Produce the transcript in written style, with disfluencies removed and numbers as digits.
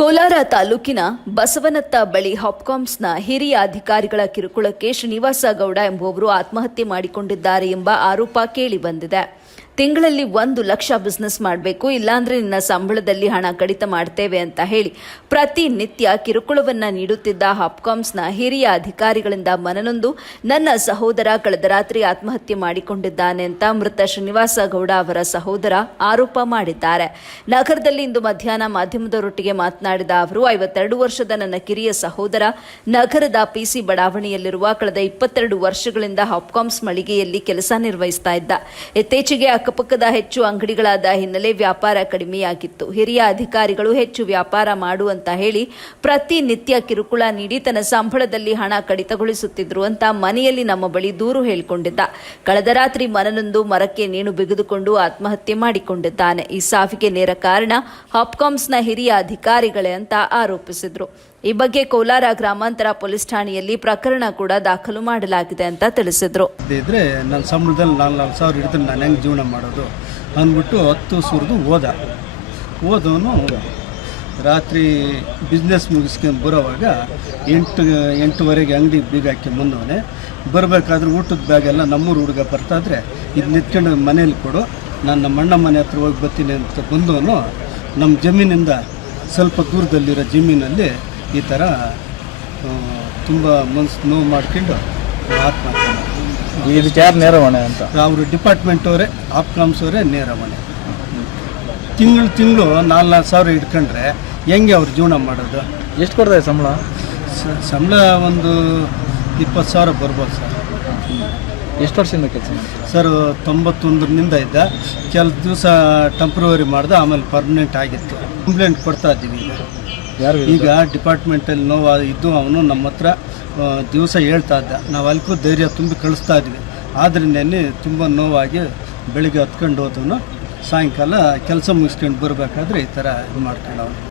ಕೋಲಾರ ತಾಲೂಕಿನ ಬಸವನತ್ತ ಬಳಿ ಹಾಪ್ಕಾಮ್ಸ್ನ ಹಿರಿಯ ಅಧಿಕಾರಿಗಳ ಕಿರುಕುಳಕ್ಕೆ ಶ್ರೀನಿವಾಸ ಗೌಡ ಎಂಬುವವರು ಆತ್ಮಹತ್ಯೆ ಮಾಡಿಕೊಂಡಿದ್ದಾರೆ ಎಂಬ ಆರೋಪ ಕೇಳಿಬಂದಿದೆ. ತಿಂಗಳಲ್ಲಿ 1 ಲಕ್ಷ ಬಿಸ್ನೆಸ್ ಮಾಡಬೇಕು, ಇಲ್ಲಾಂದ್ರೆ ನಿನ್ನ ಸಂಬಳದಲ್ಲಿ ಹಣ ಕಡಿತ ಮಾಡ್ತೇವೆ ಅಂತ ಹೇಳಿ ಪ್ರತಿನಿತ್ಯ ಕಿರುಕುಳವನ್ನ ನೀಡುತ್ತಿದ್ದ ಹಾಪ್ಕಾಮ್ಸ್ನ ಹಿರಿಯ ಅಧಿಕಾರಿಗಳಿಂದ ಮನನೊಂದು ನನ್ನ ಸಹೋದರ ಕಳೆದ ರಾತ್ರಿ ಆತ್ಮಹತ್ಯೆ ಮಾಡಿಕೊಂಡಿದ್ದಾನೆ ಅಂತ ಮೃತ ಶ್ರೀನಿವಾಸ ಗೌಡ ಅವರ ಸಹೋದರ ಆರೋಪ ಮಾಡಿದ್ದಾರೆ. ನಗರದಲ್ಲಿ ಇಂದು ಮಧ್ಯಾಹ್ನ ಮಾಧ್ಯಮದವರೊಟ್ಟಿಗೆ ಮಾತನಾಡಿದ ಅವರು, 52 ವರ್ಷದ ನನ್ನ ಕಿರಿಯ ಸಹೋದರ ನಗರದ ಪಿಸಿ ಬಡಾವಣೆಯಲ್ಲಿರುವ ಕಳೆದ 22 ವರ್ಷಗಳಿಂದ ಹಾಪ್ಕಾಮ್ಸ್ ಮಳಿಗೆಯಲ್ಲಿ ಕೆಲಸ ನಿರ್ವಹಿಸ್ತಾ ಇದ್ದ. ಇತ್ತೀಚೆಗೆ ಅಕ್ಕಪಕ್ಕದ ಹೆಚ್ಚು ಅಂಗಡಿಗಳಾದ ಹಿನ್ನೆಲೆ ವ್ಯಾಪಾರ ಕಡಿಮೆಯಾಗಿತ್ತು. ಹಿರಿಯ ಅಧಿಕಾರಿಗಳು ಹೆಚ್ಚು ವ್ಯಾಪಾರ ಮಾಡು ಅಂತ ಹೇಳಿ ಪ್ರತಿನಿತ್ಯ ಕಿರುಕುಳ ನೀಡಿ ತನ್ನ ಸಂಬಳದಲ್ಲಿ ಹಣ ಕಡಿತಗೊಳಿಸುತ್ತಿದ್ರು ಅಂತ ಮನೆಯಲ್ಲಿ ನಮ್ಮ ಬಳಿ ದೂರು ಹೇಳಿಕೊಂಡಿದ್ದ. ಕಳೆದ ರಾತ್ರಿ ಮನನೊಂದು ಮರಕ್ಕೆ ನೇಣು ಬಿಗಿದುಕೊಂಡು ಆತ್ಮಹತ್ಯೆ ಮಾಡಿಕೊಂಡಿದ್ದಾನೆ. ಈ ಸಾವಿಗೆ ನೇರ ಕಾರಣ ಹಾಪ್ಕಾಮ್ಸ್ನ ಹಿರಿಯ ಅಧಿಕಾರಿಗಳೇ ಅಂತ ಆರೋಪಿಸಿದ್ರು. ಈ ಬಗ್ಗೆ ಕೋಲಾರ ಗ್ರಾಮಾಂತರ ಪೊಲೀಸ್ ಠಾಣೆಯಲ್ಲಿ ಪ್ರಕರಣ ಕೂಡ ದಾಖಲು ಮಾಡಲಾಗಿದೆ ಅಂತ ತಿಳಿಸಿದ್ರು. ಇದ್ರೆ ನನ್ನ ಸಂಬಳದಲ್ಲಿ 4,000 ಹಿಡಿದ್ರೆ ನಾನು ಹೆಂಗೆ ಜೀವನ ಮಾಡೋದು ಅಂದ್ಬಿಟ್ಟು 10 ಸುರಿದು ಹೋದವನು ರಾತ್ರಿ ಬಿಸ್ನೆಸ್ ಮುಗಿಸ್ಕೊಂಡು ಬರೋವಾಗ 8:30 ಅಂಗಡಿ ಬೀಗ ಹಾಕಿ ಬಂದವನೇ. ಬರಬೇಕಾದ್ರೆ ಊಟದ ಬ್ಯಾಗೆಲ್ಲ ನಮ್ಮೂರು ಹುಡುಗ ಬರ್ತಾಯಿದ್ರೆ ಇದು ನಿಂತ್ಕೊಂಡು ಮನೇಲಿ ಕೊಡು, ನಾನು ನಮ್ಮ ಅಣ್ಣ ಮನೆ ಹತ್ರ ಹೋಗಿ ಬರ್ತೀನಿ ಅಂತ ಬಂದವನು ನಮ್ಮ ಜಮೀನಿಂದ ಸ್ವಲ್ಪ ದೂರದಲ್ಲಿರೋ ಜಮೀನಲ್ಲಿ ಈ ಥರ ತುಂಬ ಮನಸ್ಸು ನೋವು ಮಾಡ್ಕೊಂಡು ಆತ್ಮಹತ್ಯೆ ಮಾಡಿದ್ರು. ಇದು ಯಾರು ನೇರ ಹೊಣೆ ಅಂತ? ಅವರು ಡಿಪಾರ್ಟ್ಮೆಂಟ್ ಅವರೇ, ಹಾಪ್ಕಾಮ್ಸ್ ಅವರೇ ನೇರ ಹೊಣೆ. ತಿಂಗಳು 4,000 ಇಟ್ಕೊಂಡ್ರೆ ಹೆಂಗೆ ಅವ್ರು ಜೀವನ ಮಾಡೋದು? ಎಷ್ಟು ಕೊಡ್ತಾರೆ ಸಂಬಳ? ಸಂಬಳ ಒಂದು 20,000 ಬರ್ಬೋದು ಸರ್. ಎಷ್ಟು ವರ್ಷದಿಂದ ಕೆಲಸ ಮಾಡ್ತಾರೆ ಸರ್? 91ರಿಂದ ಇದ್ದ, ಕೆಲವು ದಿವಸ ಟೆಂಪ್ರವರಿ ಮಾಡ್ದೆ, ಆಮೇಲೆ ಪರ್ಮನೆಂಟ್ ಆಗಿತ್ತು. ಕಂಪ್ಲೇಂಟ್ ಕೊಡ್ತಾ ಇದ್ದೀವಿ. ಈಗ ಡಿಪಾರ್ಟ್ಮೆಂಟಲ್ಲಿ ನೋವು ಇದ್ದು ಅವನು ನಮ್ಮ ಹತ್ರ ದಿವಸ ಹೇಳ್ತಾ ಇದ್ದ. ನಾವು ಅಲ್ಕೂ ಧೈರ್ಯ ತುಂಬಿ ಕಳಿಸ್ತಾ ಇದ್ವಿ. ಆದ್ರಿಂದನೇ ತುಂಬ ನೋವಾಗಿ ಬೆಳಿಗ್ಗೆ ಹೊತ್ಕೊಂಡು ಹೋದವನು ಸಾಯಂಕಾಲ ಕೆಲಸ ಮುಗಿಸ್ಕೊಂಡು ಬರಬೇಕಾದ್ರೆ ಈ ಥರ ಇದು ಮಾಡ್ಕೊಂಡು ಅವನು